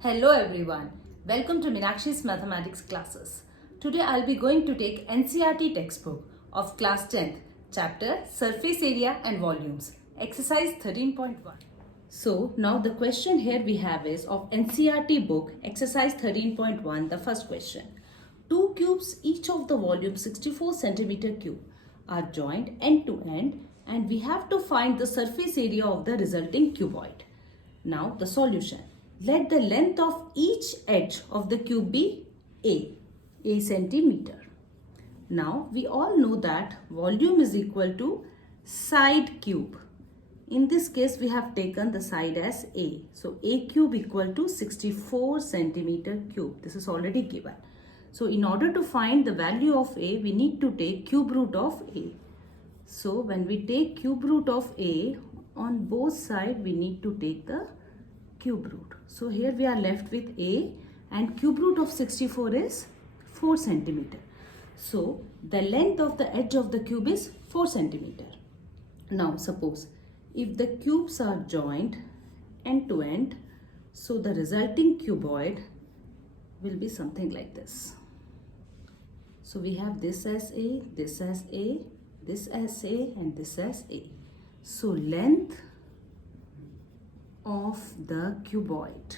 Hello everyone, welcome to Meenakshi's Mathematics classes. Today I'll be going to take NCERT textbook of class 10th, chapter Surface Area and Volumes, exercise 13.1. So now the question here we have is of NCERT book, exercise 13.1, the first question. Two cubes, each of the volume 64 centimeter cube, are joined end to end and we have to find the surface area of the resulting cuboid. Now the solution. Let the length of each edge of the cube be A centimeter. Now we all know that volume is equal to side cube. In this case we have taken the side as A. So A cube equal to 64 centimeter cube. This is already given. So in order to find the value of A, we need to take cube root of A. So when we take cube root of A, on both sides we need to take the cube root. So here we are left with A and cube root of 64 is 4 centimeter. So the length of the edge of the cube is 4 centimeter. Now suppose if the cubes are joined end to end, so the resulting cuboid will be something like this. So we have this as A, this as A, this as A and this as A. So length of the cuboid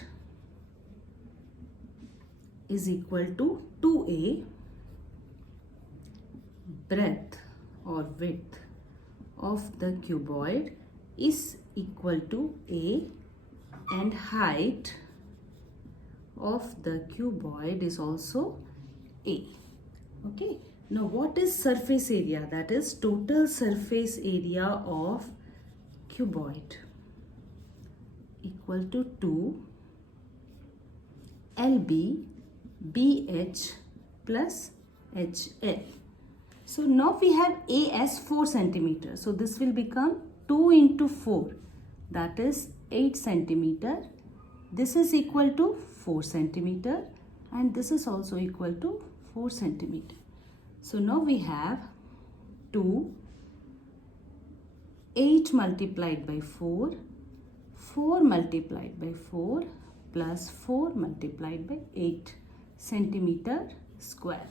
is equal to 2A, breadth or width of the cuboid is equal to A, and height of the cuboid is also A. Okay. Now what is surface area? That is total surface area of cuboid equal to 2 LB BH plus HL. So now we have A as 4 centimeter. So this will become 2 into 4, that is 8 centimeter. This is equal to 4 centimeter and this is also equal to 4 centimeter. So now we have 2, 8 multiplied by 4, 4 multiplied by 4 plus 4 multiplied by 8 centimeter square.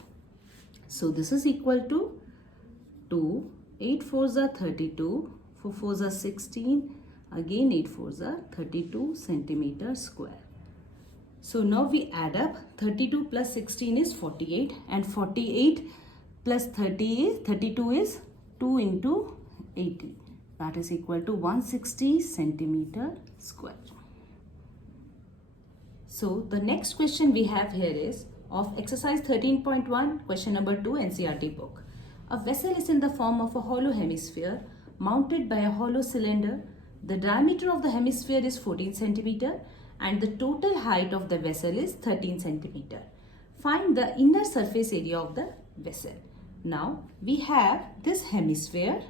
So this is equal to 2, 8 4s are 32, 4 4s are 16, again 8 4s are 32 centimeter square. So now we add up 32 plus 16 is 48 and 48 plus 32 is 2 into 80. That is equal to 160 centimeter square. So the next question we have here is of exercise 13.1, question number 2, NCERT book. A vessel is in the form of a hollow hemisphere mounted by a hollow cylinder. The diameter of the hemisphere is 14 centimeter and the total height of the vessel is 13 centimeter. Find the inner surface area of the vessel. Now we have this hemisphere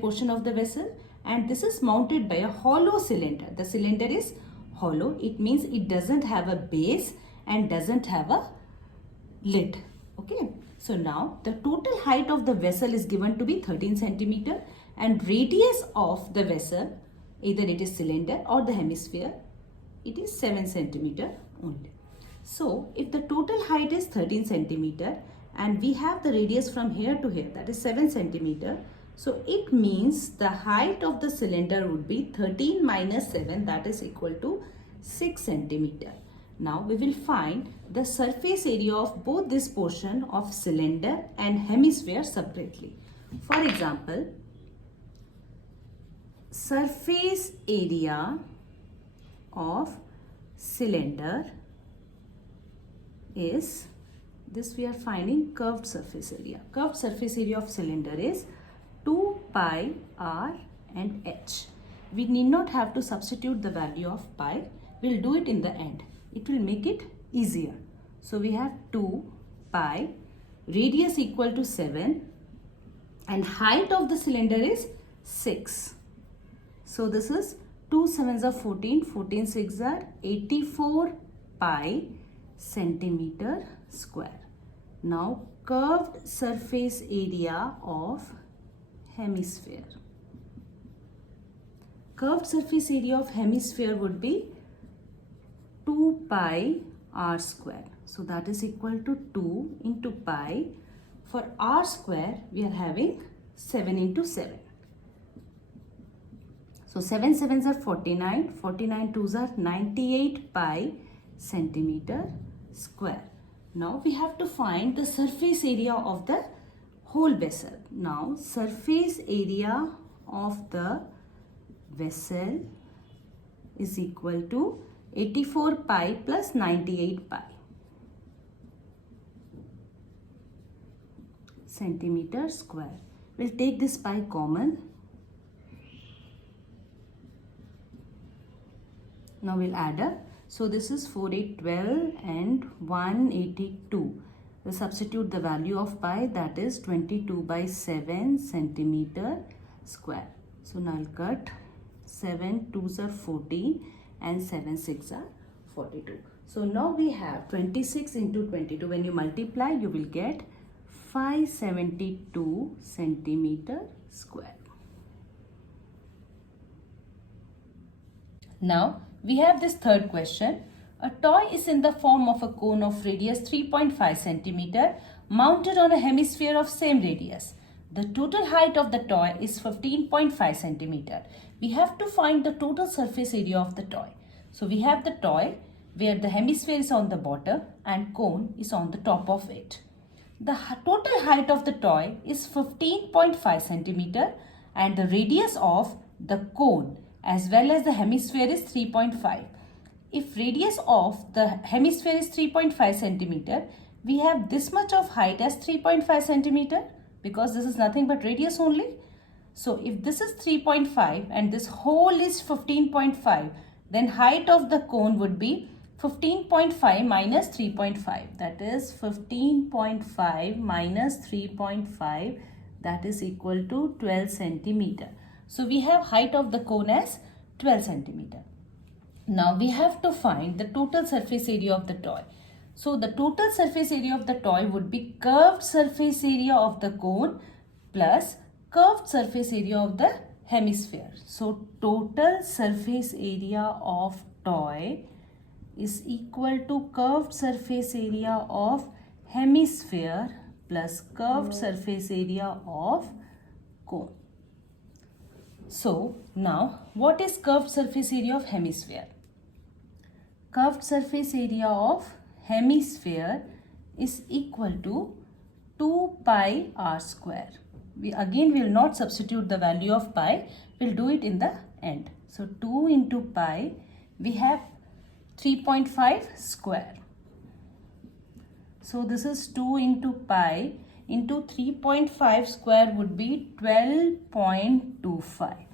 portion of the vessel and this is mounted by a hollow cylinder. The cylinder is hollow. It means it doesn't have a base and doesn't have a lid. Okay. So now the total height of the vessel is given to be 13 centimeter and radius of the vessel, either it is cylinder or the hemisphere, it is 7 centimeter only. So if the total height is 13 centimeter and we have the radius from here to here, that is 7 centimeter. So it means the height of the cylinder would be 13 minus 7, that is equal to 6 centimeter. Now we will find the surface area of both this portion of cylinder and hemisphere separately. For example, surface area of cylinder is, this we are finding curved surface area. Curved surface area of cylinder is 2 pi r and h. We need not have to substitute the value of pi. We'll do it in the end. It will make it easier. So we have 2 pi, radius equal to 7 and height of the cylinder is 6. So this is 2 7s are 14, 14 6 are 84 pi centimeter square. Now curved surface area of hemisphere. Curved surface area of hemisphere would be 2 pi r square. So that is equal to 2 into pi. For r square, we are having 7 into 7. So 7 sevens are 49, 49 twos are 98 pi centimeter square. Now we have to find the surface area of the whole vessel. Now surface area of the vessel is equal to 84 pi plus 98 pi centimeter square. We'll take this pi common. Now we'll add up. So this is 4, 8, 12 and 182. We'll substitute the value of pi, that is 22 by 7 centimeter square. So now I'll cut 7 2s are 14 and 7 6 are 42. So now we have 26 into 22. When you multiply, you will get 572 centimeter square. Now we have this third question. A toy is in the form of a cone of radius 3.5 centimeter mounted on a hemisphere of same radius. The total height of the toy is 15.5 centimeter. We have to find the total surface area of the toy. So we have the toy where the hemisphere is on the bottom and cone is on the top of it. The total height of the toy is 15.5 centimeter and the radius of the cone as well as the hemisphere is 3.5. If radius of the hemisphere is 3.5 centimeter, we have this much of height as 3.5 centimeter because this is nothing but radius only. So if this is 3.5 and this whole is 15.5, then height of the cone would be 15.5 minus 3.5. That is 15.5 minus 3.5, that is equal to 12 centimeter. So we have height of the cone as 12 centimeter. Now we have to find the total surface area of the toy. So the total surface area of the toy would be curved surface area of the cone plus curved surface area of the hemisphere. So total surface area of toy is equal to curved surface area of hemisphere plus curved surface area of cone. So now what is curved surface area of hemisphere? Curved surface area of hemisphere is equal to 2 pi r square. We will not substitute the value of pi, we'll do it in the end. So 2 into pi, we have 3.5 square. So this is 2 into pi into 3.5 square would be 12.25.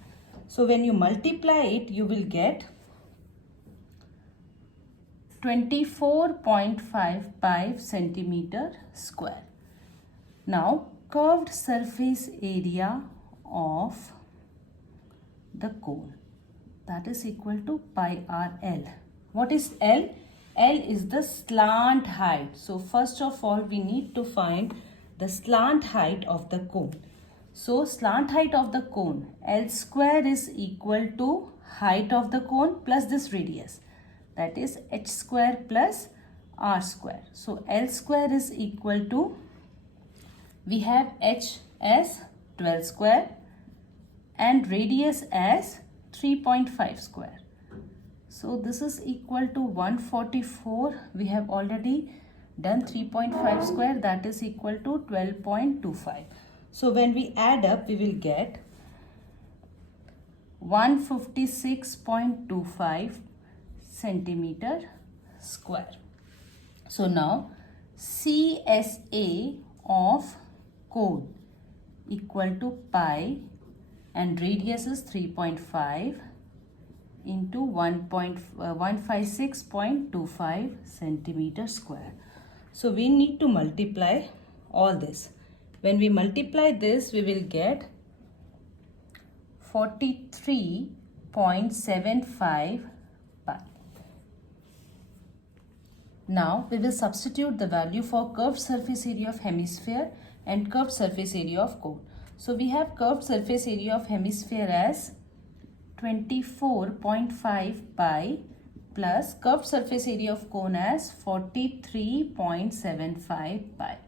So when you multiply it, you will get 24.55 centimeter square. Now curved surface area of the cone, that is equal to pi r L. What is L? L is the slant height. So first of all we need to find the slant height of the cone. So slant height of the cone, L square is equal to height of the cone plus this radius, that is h square plus r square. So L square is equal to, we have h as 12 square and radius as 3.5 square. So this is equal to 144. We have already done 3.5 square, that is equal to 12.25. So when we add up, we will get 156.25 centimeter square. So now CSA of cone equal to pi and radius is 3.5 into 156.25 centimeter square. So we need to multiply all this. When we multiply this, we will get 43.75 pi. Now we will substitute the value for curved surface area of hemisphere and curved surface area of cone. So we have curved surface area of hemisphere as 24.5 pi plus curved surface area of cone as 43.75 pi.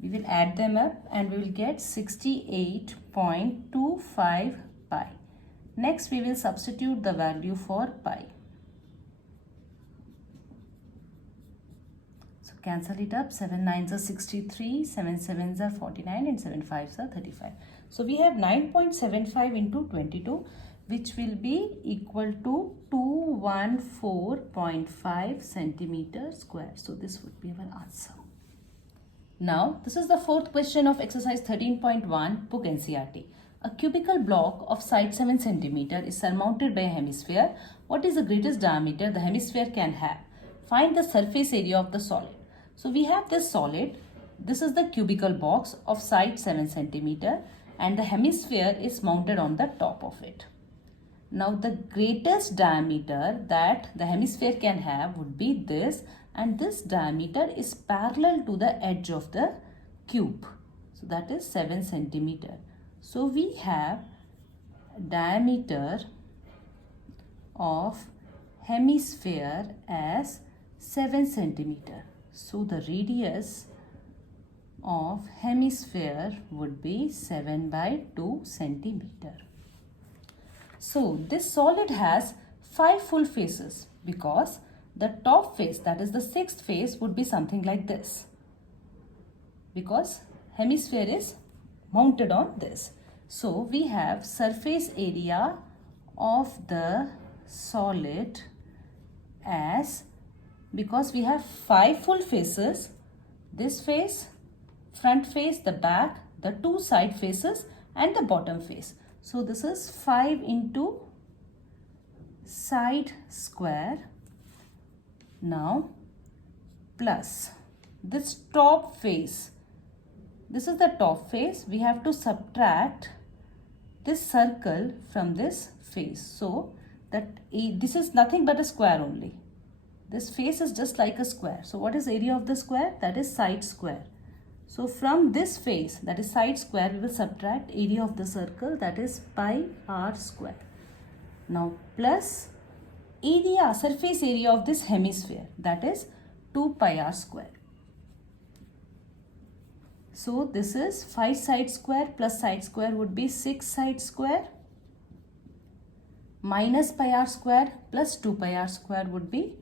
We will add them up and we will get 68.25 pi. Next we will substitute the value for pi. So cancel it up. 7 9s are 63, 7 7s are 49 and 7 5s are 35. So we have 9.75 into 22, which will be equal to 214.5 centimeter square. So this would be our answer. Now, this is the fourth question of exercise 13.1 book NCERT. A cubical block of side 7 cm is surmounted by a hemisphere. What is the greatest diameter the hemisphere can have? Find the surface area of the solid. So we have this solid. This is the cubical box of side 7 cm and the hemisphere is mounted on the top of it. Now the greatest diameter that the hemisphere can have would be this, and this diameter is parallel to the edge of the cube. So that is 7 centimeter. So we have diameter of hemisphere as 7 centimeter. So the radius of hemisphere would be 7 by 2 centimeter. So this solid has 5 full faces because the top face, that is the sixth face, would be something like this, because hemisphere is mounted on this. So we have surface area of the solid as, because we have 5 full faces, this face, front face, the back, the 2 side faces and the bottom face. So this is 5 into side square. Now plus this top face. This is the top face. We have to subtract this circle from this face. So that this is nothing but a square only. This face is just like a square. So what is area of the square? That is side square. So from this face, that is side square, we will subtract area of the circle, that is pi r square. Now plus area, surface area of this hemisphere, that is 2 pi r square. So this is 5 side square plus side square would be 6 side square, minus pi r square plus 2 pi r square would be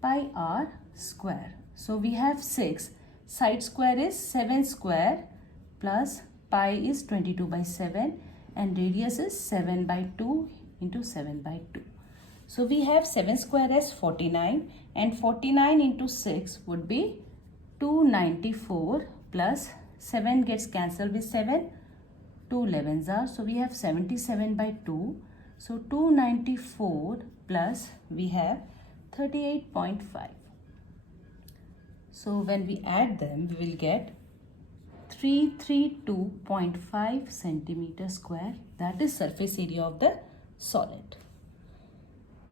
pi r square. So we have 6. Side square is 7 square plus pi is 22 by 7 and radius is 7 by 2 into 7 by 2. So we have 7 square as 49 and 49 into 6 would be 294 plus 7 gets cancelled with 7, 2 11s are. So we have 77 by 2. So 294 plus we have 38.5. So when we add them, we will get 332.5 centimeter square. That is surface area of the solid.